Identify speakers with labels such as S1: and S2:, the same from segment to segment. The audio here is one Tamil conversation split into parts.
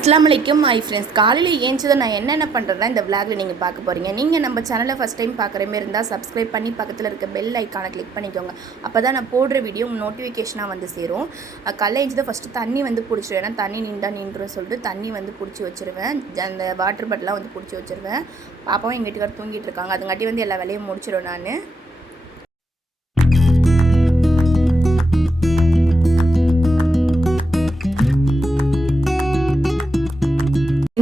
S1: அஸ்லாமலைக்கும் ஐ மை ஃப்ரெண்ட்ஸ் காலையில் ஏஞ்சதை நான் என்னென்ன பண்ணுறதா இந்த விளாகில் நீங்கள் பார்க்க போகிறீங்க நீங்கள் நம்ம சேனலை ஃபஸ்ட் டைம் பார்க்குற மாதிரி இருந்தால் சப்ஸ்கிரைப் பண்ணி பக்கத்தில் இருக்க பெல் ஐக்கானை கிளிக் பண்ணிக்கோங்க. அப்போ தான் நான் போடுற வீடியோ நோட்டிஃபிகேஷனாக வந்து சேரும். கல்லை ஏஞ்சதை ஃபஸ்ட்டு தண்ணி வந்து பிடிச்சிருவேன் ஏன்னா தண்ணி நின்றா நின்றுன்னு சொல்லிட்டு தண்ணி வந்து பிடிச்சி வச்சிருவேன். அந்த வாட்டர் பாட்டிலாம் வந்து பிடிச்சி வச்சிருவேன். பாப்பாவும் எங்கள் வீட்டுக்காரர் தூங்கிட்டு இருக்காங்க. அதுங்காட்டி வந்து எல்லா வேலையும் முடிச்சிடும் நான்.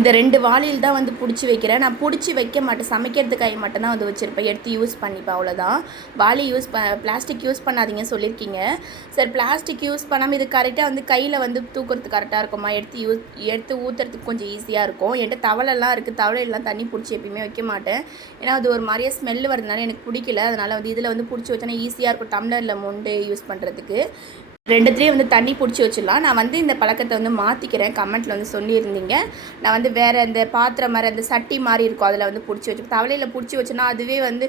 S1: இந்த ரெண்டு வாளியில் தான் வந்து பிடிச்சி வைக்கிறேன். நான் பிடிச்சி வைக்க மாட்டேன். சமைக்கிறதுக்காக மட்டும்தான் வந்து வச்சுருப்பேன். எடுத்து யூஸ் பண்ணிப்பேன். அவ்வளோதான் வாளி யூஸ் ப பிளாஸ்டிக் யூஸ் பண்ணாதீங்க சொல்லியிருக்கீங்க. சரி பிளாஸ்டிக் யூஸ் பண்ணாமல் இது கரெக்டாக வந்து கையில் வந்து தூக்குறதுக்கு கரெக்டாக இருக்குமா? எடுத்து யூஸ் எடுத்து ஊற்றுறதுக்கு கொஞ்சம் ஈஸியாக இருக்கும். என்கிட்ட தவளைலாம் இருக்குது தவளையெல்லாம் தண்ணி பிடிச்சி எப்பயுமே வைக்க மாட்டேன். ஏன்னா அது ஒரு மாதிரியே ஸ்மெல் வரதுனால எனக்கு பிடிக்கல. அதனால் வந்து இதில் வந்து பிடிச்சி வச்சோன்னா ஈஸியாக இருக்கும். டம்ளரில் மொண்டு யூஸ் பண்ணுறதுக்கு ரெண்டுத்துலேயும் வந்து தண்ணி பிடிச்சி வச்சிடலாம். நான் வந்து இந்த பழக்கத்தை வந்து மாற்றிக்கிறேன் கமெண்ட்டில் வந்து சொல்லியிருந்தீங்க. நான் வந்து வேறு அந்த பாத்திரம் மாதிரி அந்த சட்டி மாதிரி இருக்கும். அதில் வந்து பிடிச்சி வச்சு தவளையில் பிடிச்சி வச்சேன்னா அதுவே வந்து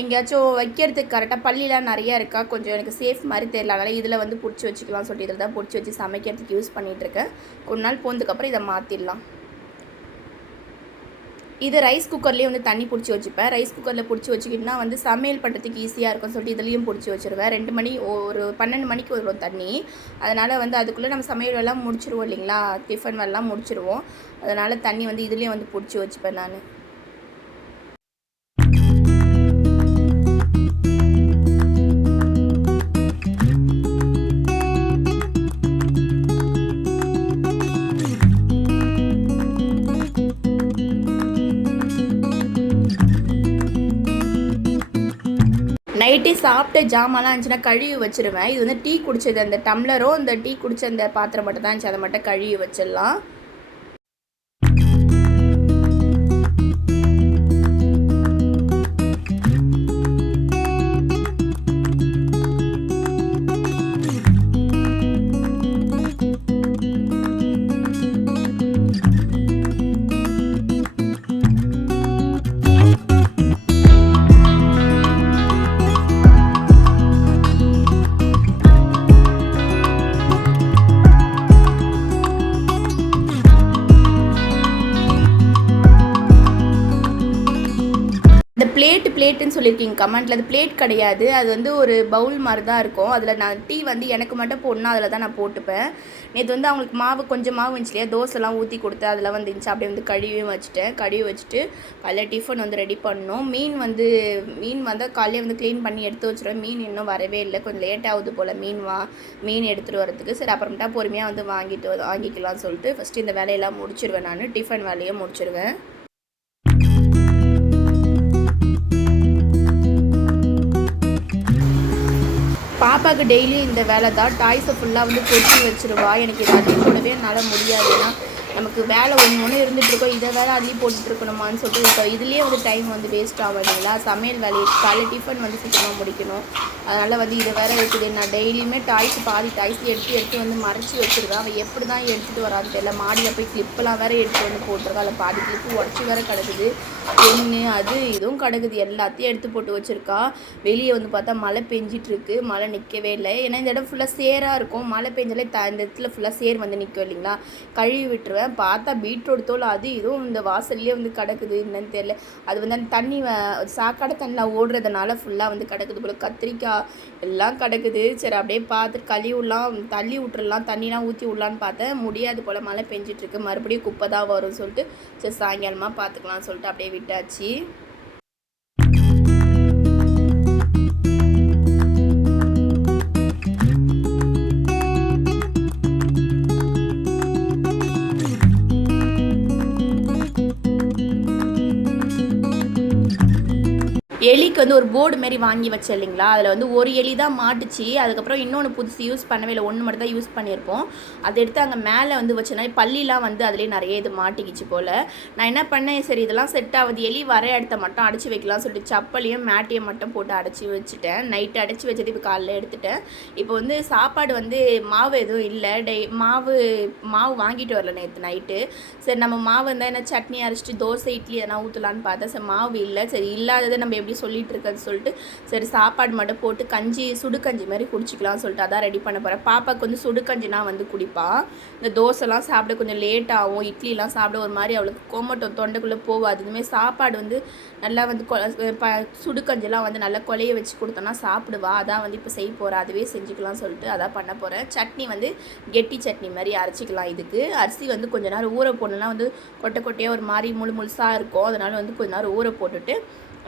S1: எங்கேயாச்சும் வைக்கிறதுக்கு கரெக்டாக பள்ளிலாம் நிறையா இருக்கா? கொஞ்சம் எனக்கு சேஃப் மாதிரி தெரியல. அதனால் இதில் வந்து பிடிச்சி வச்சுக்கலாம் சொல்லிட்டு இதில் தான் பிடிச்சி வச்சு சமைக்கிறதுக்கு யூஸ் பண்ணிகிட்ருக்கேன் கொஞ்ச நாள் போனதுக்கப்புறம் இதை மாற்றிடலாம் இது ரைஸ் குக்கர்லேயே வந்து தண்ணி பிடிச்சி வச்சுப்பேன். ரைஸ் குக்கரில் பிடிச்சி வச்சுக்கிட்டுனா வந்து சமையல் பண்ணுறதுக்கு ஈஸியாக இருக்கும்னு சொல்லிட்டு இதுலேயும் பிடிச்சி வச்சுருவேன். ரெண்டு மணி ஒரு பன்னெண்டு மணிக்கு வரும் தண்ணி. அதனால் வந்து அதுக்குள்ளே நம்ம சமையல் எல்லாம் முடிச்சிருவோம் இல்லைங்களா? டிஃபன் வரலாம் முடிச்சிருவோம். அதனால் தண்ணி வந்து இதுலேயும் வந்து பிடிச்சி வச்சுப்பேன் நான். நைட்டே சாப்பிட்ட ஜாமான்லாம் இருந்துச்சுன்னா கழுவி வச்சிருவேன். இது வந்து டீ குடிச்சது அந்த டம்ளரோ அந்த டீ குடிச்ச அந்த பாத்திரம் மட்டும் தான் இருந்துச்சு. அதை மட்டும் கழுவி வச்சிடலாம். இந்த பிளேட்டு பிளேட்டுன்னு சொல்லியிருக்கீங்க கமெண்ட்டில் அது பிளேட் கிடையாது. அது வந்து ஒரு பவுல் மாதிரி தான் இருக்கும். அதில் நான் டீ வந்து எனக்கு மட்டும் போடணும் அதில் தான் நான் போட்டுப்பேன். நேற்று வந்து அவங்களுக்கு மாவு கொஞ்சம் மாவு இருந்துச்சு இல்லையா? தோசைலாம் ஊற்றி கொடுத்து அதெல்லாம் வந்து இருந்துச்சு. அப்படியே வந்து கழுவியும் வச்சுட்டேன். கழுவி வச்சுட்டு காலைல டிஃபன் வந்து ரெடி பண்ணோம். மீன் வந்து மீன் வந்து காலையிலே வந்து க்ளீன் பண்ணி எடுத்து வச்சுருவேன். மீன் இன்னும் வரவே இல்லை. கொஞ்சம் லேட் ஆகுது போல் மீன் வா மீன் எடுத்துகிட்டு வரதுக்கு சரி அப்புறமேட்டா பொறுமையாக வந்து வாங்கிட்டு வ- வாங்கிக்கலாம்னு சொல்லிட்டு ஃபஸ்ட்டு இந்த வேலையெல்லாம் முடிச்சிருவேன் நான். டிஃபன் வேலையை முடிச்சிருவேன். பாப்பாவுக்கு டெய்லி இந்த வேலை தான் டாய்ஸை ஃபுல்லாக வந்து கொட்டி வச்சிருவா. எனக்கு எல்லாத்தையும் அள்ளி போடவே என்னால் முடியாதுன்னா நமக்கு வேலை ஒன்று ஒன்று இருந்துட்டு இருக்கோம். இதை வேலை அதுலேயும் போட்டுட்ருக்கணுமான்னு சொல்லிட்டு இப்போ இதுலேயே வந்து டைம் வந்து வேஸ்ட் ஆகும் இல்லைங்களா சமையல் வேலையை காலையில் டிஃபன் வந்து சீக்கிரமாக முடிக்கணும். அதனால் வந்து இதை வேறு இருக்குது. நான் டெய்லியுமே டாய்ஸ் பாதி டாய்ஸ் எடுத்து எடுத்து வந்து மறைச்சி வச்சுருக்கேன் அவன் எப்படி தான் எடுத்துகிட்டு வரான்னு தெரியல. மாடியில் போய் கிளிப்பெல்லாம் வேறு எடுத்து வந்து போட்டிருக்கா. அதில் பாதி கிளிப்பு உடச்சி வேறு கிடக்குது. பொண்ணு அது இதுவும் கிடக்குது. எல்லாத்தையும் எடுத்து போட்டு வச்சுருக்கா. வெளியே வந்து பார்த்தா மழை பெஞ்சிட்ருக்கு மழை நிற்கவே இல்லை. ஏன்னா இந்த இடம் ஃபுல்லாக சேராக இருக்கும். மழை பெஞ்சாலே த இந்த இடத்துல ஃபுல்லாக சேர் வந்து நிற்கும் இல்லைங்களா? கழுவி விட்டுருவேன். பார்த்தா பீட்ரூட் தோல் அது இதுவும் இந்த வாசல்லையே வந்து கிடக்குது. என்னன்னு தெரியல. அது வந்து அந்த தண்ணி சாக்காடை சாக்கடை தண்ணியில் ஓடுறதுனால ஃபுல்லாக வந்து கிடக்குது போல. கத்திரிக்காய் எல்லாம் கிடக்குது. சரி அப்படியே பார்த்துட்டு கழிவுலாம் தள்ளி விட்டுறலாம் தண்ணிலாம் ஊற்றி விடலான்னு பார்த்தேன். முடியாது போல் மழை பெஞ்சிட்ருக்கு மறுபடியும் குப்பை தான் வரும்னு சொல்லிட்டு சரி சாயங்காலமாக பார்த்துக்கலாம்னு சொல்லிட்டு அப்படியே விட்டாச்சு. எலிக்கு வந்து ஒரு போர்டு மாரி வாங்கி வச்சேன் இல்லைங்களா? அதில் வந்து ஒரு எலி தான் மாட்டுச்சு. அதுக்கப்புறம் இன்னொன்று புதுசு யூஸ் பண்ணவே இல்லை. ஒன்று மட்டும் தான் யூஸ் பண்ணியிருப்போம். அதை எடுத்து அங்கே மேலே வந்து வச்சேன்னா பள்ளிலாம் வந்து அதிலே நிறைய இது மாட்டிக்கிச்சு போல். நான் என்ன பண்ணேன்? சரி இதெல்லாம் செட் ஆகுது. எலி வர இடத்த மட்டும் அடைச்சி வைக்கலாம் சொல்லிட்டு சப்பலையும் மேட்டையும் மட்டும் போட்டு அடைச்சி வச்சுட்டேன். நைட்டு அடைச்சி வச்சது இப்போ காலைல எடுத்துட்டேன். இப்போ வந்து சாப்பாடு வந்து மாவு எதுவும் இல்லை. டெய் மாவு மாவு வாங்கிட்டு வரல நேற்று நைட்டு. சரி நம்ம மாவு இருந்தால் என்ன? சட்னி அரைச்சிட்டு தோசை இட்லி எதனா ஊற்றலான்னு பார்த்தா சரி மாவு இல்லை. சரி இல்லாததை நம்ம எப்படி அடிக்கடி சொல்லிட்டு இருக்கிறது சொல்லிட்டு சரி சாப்பாடு மட்டும் போட்டு கஞ்சி சுடு கஞ்சி மாதிரி குடிச்சிக்கலாம்னு சொல்லிட்டு அதான் ரெடி பண்ண போகிறேன் பாப்பாவுக்கு வந்து சுடுகஞ்சினா வந்து குடிப்பா. இந்த தோசைலாம் சாப்பிட கொஞ்சம் லேட் ஆகும். இட்லிலாம் சாப்பிட ஒரு மாதிரி அவளுக்கு கோமட்டம். தொண்டைக்குள்ளே போகாது. இதுமாதிரி சாப்பாடு வந்து நல்லா வந்து கொ ப சுடு வந்து நல்லா கொலைய வச்சு கொடுத்தோன்னா சாப்பிடுவா. அதான் வந்து இப்போ செய்ய போகிறா அதுவே செஞ்சுக்கலாம் சொல்லிட்டு அதான் பண்ண போகிறேன் சட்னி வந்து கெட்டி சட்னி மாதிரி அரைச்சிக்கலாம் இதுக்கு. அரிசி வந்து கொஞ்ச நேரம் ஊற போடணும்னா வந்து கொட்டை கொட்டையாக ஒரு மாதிரி முழு முழுசாக இருக்கும். அதனால வந்து கொஞ்ச நேரம் ஊற போட்டுட்டு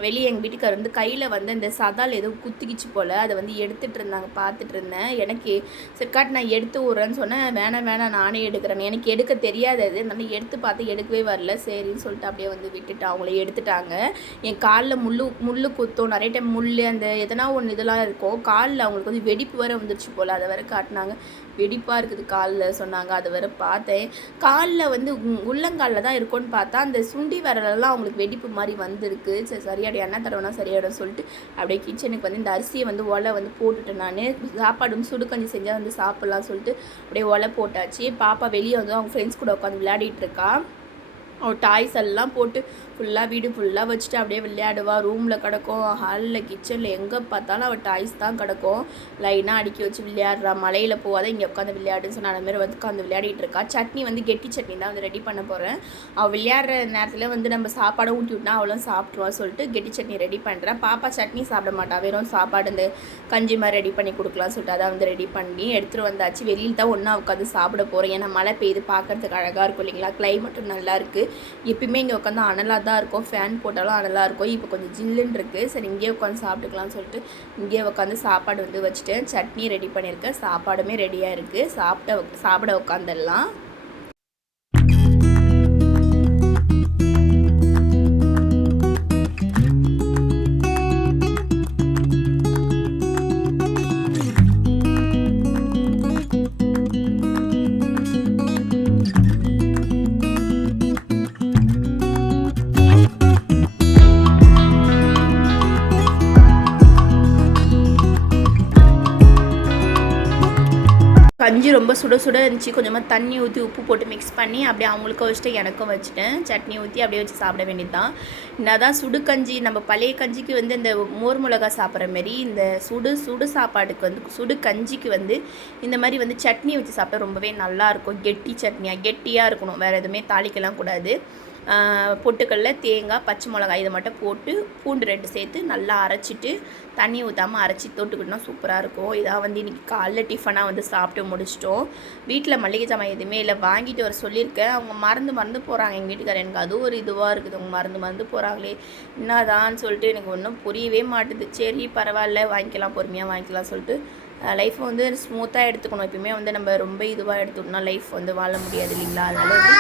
S1: வெளியே எங்கள் வீட்டுக்கார் வந்து கையில் வந்து இந்த சதால் ஏதோ குத்திக்கிச்சு போல் அதை வந்து எடுத்துகிட்டு இருந்தாங்க பார்த்துட்டு இருந்தேன். எனக்கு சரி காட்டு நான் எடுத்து விட்றேன்னு சொன்னேன். வேணாம் வேணாம் நானே எடுக்கிறேன். எனக்கு எடுக்க தெரியாது அது. அதனால எடுத்து பார்த்து எடுக்கவே வரல. சரின்னு சொல்லிட்டு அப்படியே வந்து விட்டுட்டு அவங்கள எடுத்துட்டாங்க. என் காலில் முள்ளு முள் குத்தும். நிறைய டைம் முள் அந்த எதனா ஒன்று இதெல்லாம் இருக்கும். காலில் அவங்களுக்கு வந்து வெடிப்பு வர வந்துருச்சு போல். அதை வர காட்டினாங்க. வெடிப்பாக இருக்குது காலில் சொன்னாங்க. அதை வேற பார்த்தேன். காலில் வந்து உள்ளங்காலில் தான் இருக்கும்னு பார்த்தா அந்த சுண்டி விரலெல்லாம் அவங்களுக்கு வெடிப்பு மாதிரி வந்திருக்கு. சரி சரியாடி என்ன தடவைனா சரியாயிடும் சொல்லிட்டு அப்படியே கிச்சனுக்கு வந்து இந்த அரிசியை வந்து ஒலை வந்து போட்டுட்டேன் நான் சாப்பாடு வந்து செஞ்சால் வந்து சாப்பிட்லாம் சொல்லிட்டு அப்படியே ஒலை போட்டாச்சு. பாப்பா வெளியே வந்து அவங்க ஃப்ரெண்ட்ஸ் கூட உட்காந்து விளையாடிட்டு இருக்கா. அவள் டாய்ஸ் எல்லாம் போட்டு ஃபுல்லாக வீடு ஃபுல்லாக வச்சுட்டு அப்படியே விளையாடுவாள் ரூமில் கிடக்கும் ஹாலில் கிச்சனில் எங்கே பார்த்தாலும் அவள் டாய்ஸ் தான் கிடக்கும். லைனாக அடுக்கி வச்சு விளையாடுறா. மலையில் போகாத இங்கே உட்காந்து விளையாடுன்னு சொன்ன மாதிரி வந்து உட்காந்து விளையாடிட்டு இருக்கா. சட்னி வந்து கெட்டி சட்னி தான் வந்து ரெடி பண்ண போகிறேன் அவள் விளையாடுற நேரத்தில் வந்து நம்ம சாப்பாடை ஊட்டி விட்டா அவளும் சாப்பிட்ருவான் சொல்லிட்டு கெட்டி சட்னி ரெடி பண்ணுறேன் பாப்பா சட்னி சாப்பிட மாட்டா. வெறும் சாப்பாடு இந்த கஞ்சி மாதிரி ரெடி பண்ணி கொடுக்கலாம் சொல்லிட்டு அதை வந்து ரெடி பண்ணி எடுத்துகிட்டு வந்தாச்சு. வெளியில் தான் ஒன்றா உட்காந்து சாப்பிட போகிறேன் ஏன்னா மழை பெய்யுது பார்க்கறதுக்கு அழகாக இருக்கும் இல்லைங்களா? கிளைமேட்டும் நல்லாயிருக்கு எப்பயுமே இங்கே உட்காந்து அனலாக தான் இருக்கும். ஃபேன் போட்டாலும் அனலாக இருக்கும். இப்போ கொஞ்சம் ஜில்லுன்னு இருக்குது சரி இங்கேயே உட்காந்து சாப்பிட்டுக்கலாம்னு சொல்லிட்டு இங்கேயே உட்காந்து சாப்பாடு வந்து வச்சுட்டேன். சட்னி ரெடி பண்ணியிருக்கேன். சாப்பாடுமே ரெடியாக இருக்குது சாப்பிட்ட சாப்பிட உட்காந்துடலாம் கஞ்சி ரொம்ப சுட சுட இருந்துச்சு. கொஞ்சமாக தண்ணி ஊற்றி உப்பு போட்டு மிக்ஸ் பண்ணி அப்படியே அவங்களுக்கும் வச்சுட்டு எனக்கும் வச்சுட்டேன். சட்னி ஊற்றி அப்படியே வச்சு சாப்பிட வேண்டியது தான் என்னதான் சுடு கஞ்சி நம்ம பழைய கஞ்சிக்கு வந்து இந்த மோர் மிளகா சாப்பிட்ற மாரி இந்த சுடு சுடு சாப்பாட்டுக்கு வந்து சுடு கஞ்சிக்கு வந்து இந்த மாதிரி வந்து சட்னி வச்சு சாப்பிட்டா ரொம்பவே நல்லாயிருக்கும் கெட்டி சட்னியாக கெட்டியாக இருக்கணும். வேறு எதுவுமே தாளிக்கலாம் கூடாது. ஆஹ் தேங்காய் பச்சை மிளகாய் இதை மட்டும் போட்டு பூண்டு ரெண்டு சேர்த்து நல்லா அரைச்சிட்டு தண்ணி ஊற்றாமல் அரைச்சி தொட்டுக்கிட்டோம்னா சூப்பராக இருக்கும். இதான் வந்து இன்றைக்கி காலைல டிஃபனாக வந்து சாப்பிட்டு முடிச்சிட்டோம். வீட்டில் மளிகை ஜாமான் எதுவுமே இல்லை. வாங்கிட்டு வர சொல்லியிருக்கேன். அவங்க மறந்து மறந்து போகிறாங்க எங்கள் வீட்டுக்காரர் எனக்கு அது ஒரு இதுவாக இருக்குது. அவங்க மறந்து மறந்து போகிறாங்களே என்னதான்னு சொல்லிட்டு எனக்கு ஒன்றும் புரியவே மாட்டுது. சரி பரவாயில்ல. வாங்கிக்கலாம் பொறுமையாக வாங்கிக்கலாம் சொல்லிட்டு லைஃப்பை வந்து ஸ்மூத்தாக எடுத்துக்கணும். எப்பயுமே வந்து நம்ம ரொம்ப இதுவாக எடுத்துக்கிட்டோம்னா லைஃப் வந்து வாழ முடியாது இல்லைங்களா? அதனால வந்து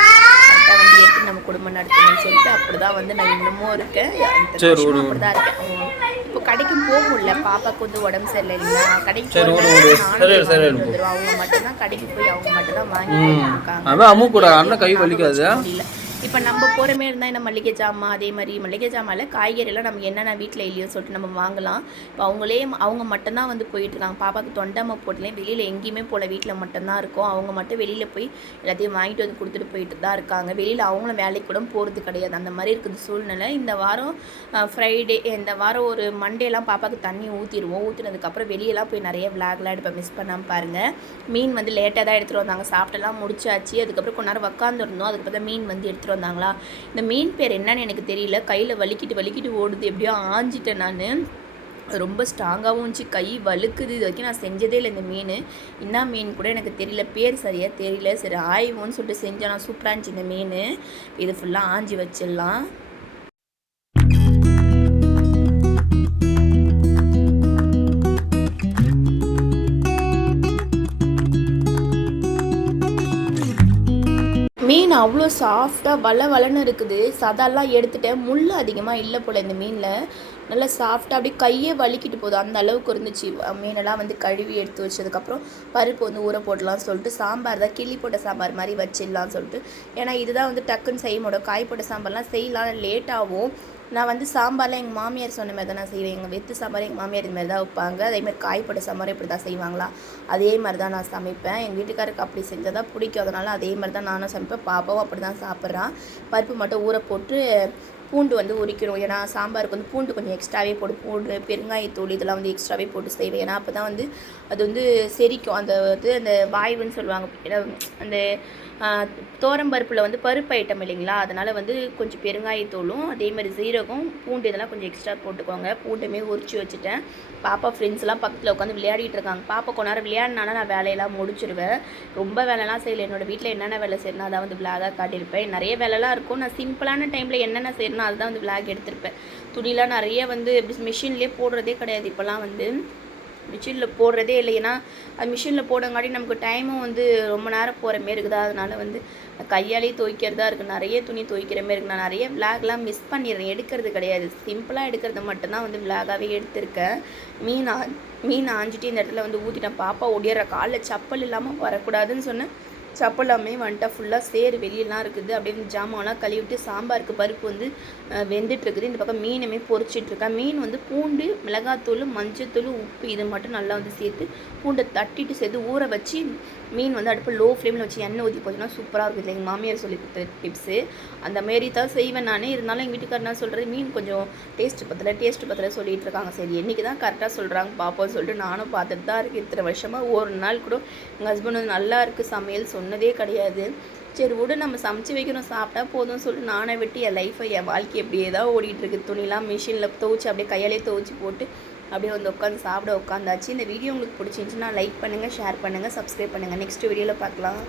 S1: கரெக்டாக வந்து எடுத்து நம்ம குடும்பம் நடத்தணும்னு சொல்லிட்டு அப்படி தான் வந்து நான் இன்னமும் இருக்கேன். அப்படி தான் இருக்கேன். இப்போ கடைக்கும் போக முடியல பாப்பாக்கு வந்து உடம்பு சரியில்லை இல்லைங்களா கடைக்கு போகிறேன். அவங்க மட்டும்தான் கடைக்கு போய் அவங்க மட்டும் தான் வாங்கி இருக்காங்க
S2: அண்ணன் கை வலிக்காது
S1: இப்போ நம்ம போகிற மாரி இருந்தால் என்ன மளிகை ஜாமான் அதே மாதிரி மளிகை ஜாமான்ல காய்கறிலாம் நம்ம என்னென்ன வீட்டில் இல்லையோ சொல்லிட்டு நம்ம வாங்கலாம். இப்போ அவங்களே அவங்க மட்டும்தான் வந்து போயிட்டு இருக்காங்க. பாப்பாவுக்கு தொண்டாமை போட்டுலேயும் வெளியில் எங்கேயுமே போல வீட்டில் மட்டும்தான் இருக்கும். அவங்க மட்டும் வெளியில் போய் எல்லாத்தையும் வாங்கிட்டு வந்து கொடுத்துட்டு போயிட்டு தான் இருக்காங்க. வெளியில் அவங்களும் வேலைக்கு கூட போகிறது கிடையாது. அந்த மாதிரி இருக்குது சூழ்நிலை. இந்த வாரம் ஃப்ரைடே இந்த வாரம் ஒரு மண்டேலாம் பாப்பாவுக்கு தண்ணி ஊற்றிடுவோம் ஊற்றினதுக்கப்புறம் வெளியெல்லாம் போய் நிறைய விளாக்லாம் எடுப்பேன். மிஸ் பண்ணாமல் பாருங்கள் மீன் வந்து லேட்டாக தான் எடுத்துகிட்டு வந்தாங்க. சாப்பிட்டெல்லாம் முடிச்சாச்சு. அதுக்கப்புறம் கொஞ்ச நேரம் உட்காந்துருந்தோம் அதுக்கப்புறம் தான் மீன் வந்து எடுத்துகிட்டு வந்தாங்களா? இந்த மீன் பேர் என்னன்னு எனக்கு தெரியல. கையில் வலிக்கிட்டு வலிக்கிட்டு ஓடுது. எப்படியோ ஆஞ்சிட்டேன் நான். ரொம்ப ஸ்ட்ராங்காகவும் இருந்துச்சு. கை வழுக்குது. இது வரைக்கும் நான் செஞ்சதே இல்லை இந்த மீன். என்ன மீன் கூட எனக்கு தெரியல. பேர் சரியாக தெரியல. சரி ஆய்வுன்னு சொல்லிட்டு செஞ்சேன். நான் சூப்பராக இருந்துச்சு இந்த மீன். இது ஃபுல்லாக ஆஞ்சி வச்சிடலாம். மீன் அவ்வளோ சாஃப்டாக வள வளன்னு இருக்குது. சதாலாம் எடுத்துட்டேன். முள் அதிகமாக இல்லை போல் இந்த மீனில். நல்லா சாஃப்டாக அப்படியே கையே வலிக்கிட்டு போகுது. அந்த அளவுக்கு இருந்துச்சு. மீனெல்லாம் வந்து கழுவி எடுத்து வச்சதுக்கப்புறம் பருப்பு வந்து ஊற போடலாம்னு சொல்லிட்டு சாம்பார் தான் கிள்ளி போட்ட சாம்பார் மாதிரி வச்சிடலாம் சொல்லிட்டு. ஏன்னா இதுதான் வந்து டக்குன்னு செய்ய முடியும். காய் போட்ட சாம்பார்லாம் செய்யலாம். லேட்டாகும். நான் வந்து சாம்பாரில் எங்கள் மாமியார் சொன்ன மாதிரி தான் நான் செய்வேன். எங்கள் வெத்து சாம்பார் எங்கள் மாமியார் இது மாதிரி தான் வைப்பாங்க. அதேமாதிரி காய் சாம்பார் இப்படி தான் செய்வாங்களா? அதே மாதிரி தான் நான் சமைப்பேன். எங்கள் வீட்டுக்காருக்கு அப்படி செஞ்சால் தான் பிடிக்கும். அதனால அதே மாதிரி தான் நானும் சமைப்பேன். பாப்பாவும் அப்படி தான் சாப்பிட்றான் பருப்பு மட்டும் ஊற போட்டு பூண்டு வந்து உரிக்கணும். ஏன்னா சாம்பாருக்கு வந்து பூண்டு கொஞ்சம் எக்ஸ்ட்ராவே போட்டு பூண்டு பெருங்காயத்தூள் இதெல்லாம் வந்து எக்ஸ்ட்ராவே போட்டு செய்வேன். ஏன்னா அப்போ தான் வந்து அது வந்து செரிக்கும். அந்த இது அந்த வாய்வுன்னு சொல்லுவாங்க. அந்த தோரம்பருப்பில் வந்து பருப்பு ஐட்டம் இல்லைங்களா? அதனால் வந்து கொஞ்சம் பெருங்காயத்தூளும் அதேமாதிரி சீரகம் பூண்டு இதெல்லாம் கொஞ்சம் எக்ஸ்ட்ரா போட்டுக்கோங்க. பூண்டுமே உரிச்சு வச்சுட்டேன். பாப்பா ஃப்ரெண்ட்ஸ்லாம் பக்கத்தில் உட்காந்து விளையாடிட்டு இருக்காங்க. பாப்பா கொஞ்ச நேரம் விளையாடினால நான் வேலையெல்லாம் முடிச்சிருவேன். ரொம்ப வேலைலாம் செய்யலை. என்னோட வீட்டில் என்னென்ன வேலை செய்யணும் அதான் வந்து விளாகாக காட்டியிருப்பேன். நிறைய வேலைலாம் இருக்கும். நான் சிம்பிளான டைமில் என்னென்ன செய்யணும் அதுதான் வந்து விளாக் எடுத்திருப்பேன். துணிலாம் நிறைய வந்து எப்படி மிஷின்லேயே போடுறதே கிடையாது. இப்போலாம் வந்து மிஷினில் போடுறதே இல்லை. ஏன்னா அது மிஷினில் போடங்காட்டி நமக்கு டைமும் வந்து ரொம்ப நேரம் போகிற மாரி இருக்குதா? அதனால் வந்து கையாலே துவைக்கிறதா இருக்குது நிறைய துணி துவைக்கிற மாரி இருக்குது நான் நிறைய விளாக்லாம் மிஸ் பண்ணிடுறேன். எடுக்கிறது கிடையாது. சிம்பிளாக எடுக்கிறது மட்டும்தான் வந்து விளாகாகவே எடுத்திருக்கேன். மீன் ஆ மீன் ஆஞ்சிட்டு இந்த இடத்துல வந்து ஊற்றிட்டேன் பாப்பா ஓடிடுற காலில் சப்பல் இல்லாமல் வரக்கூடாதுன்னு சொன்னேன். சப்பலாமே வந்துட்டு வந்துட்டா ஃபுல்லாக சேறு வெளியெல்லாம் இருக்குது. அப்படியே ஜாமான்லாம் கழுவிட்டு சாம்பாருக்கு பருப்பு வந்து வெந்துட்டுருக்குது. இந்த பக்கம் மீனுமே பொறிச்சிட்ருக்கேன் மீன் வந்து பூண்டு மிளகாத்தூள் மஞ்சத்தூள் உப்பு இது மட்டும் நல்லா வந்து சேர்த்து பூண்டை தட்டிட்டு சேர்த்து ஊற வச்சு மீன் வந்து அடுப்பு லோ ஃப்ளேமில் வச்சு எண்ணெய் ஊற்றி போச்சுன்னா சூப்பராக இருக்குது எங்கள் மாமியார் சொல்லி கொடுத்த டிப்ஸு அந்த மாரி தான் செய்வேன் நானே. இருந்தாலும் எங்கள் வீட்டுக்காரர் சொல்கிறது மீன் கொஞ்சம் டேஸ்ட் பத்தல டேஸ்ட் பத்தல சொல்லிட்டு இருக்காங்க. சரி என்னைக்கு தான் கரெக்டாக சொல்கிறாங்க பாப்போன்னு சொல்லிட்டு நானும் பார்த்துட்டு தான் இருக்கேன். இத்தனை வருஷமாக ஒரு நாள் கூட எங்கள் ஹஸ்பண்ட் வந்து நல்லா இருக்குது சமையல் சொன்னதே கிடையாது. சரி விடு நம்ம சமைச்சு வைக்கணும் சாப்பிட்டா போதும்னு சொல்லிட்டு நானே விட்டு என் லைஃப்பை என் வாழ்க்கை அப்படியே தான் ஓடிட்டுருக்கு துணிலாம் மிஷினில் துவச்சி அப்படியே கையாலே துவச்சி போட்டு அப்படியே வந்து உட்காந்து சாப்பிட உட்காந்தாச்சு இந்த வீடியோ உங்களுக்கு பிடிச்சிருந்துச்சுன்னா லைக் பண்ணுங்கள் ஷேர் பண்ணுங்கள் சப்ஸ்கிரைப் பண்ணுங்கள் நெக்ஸ்ட் வீடியோவில் பார்க்கலாம்.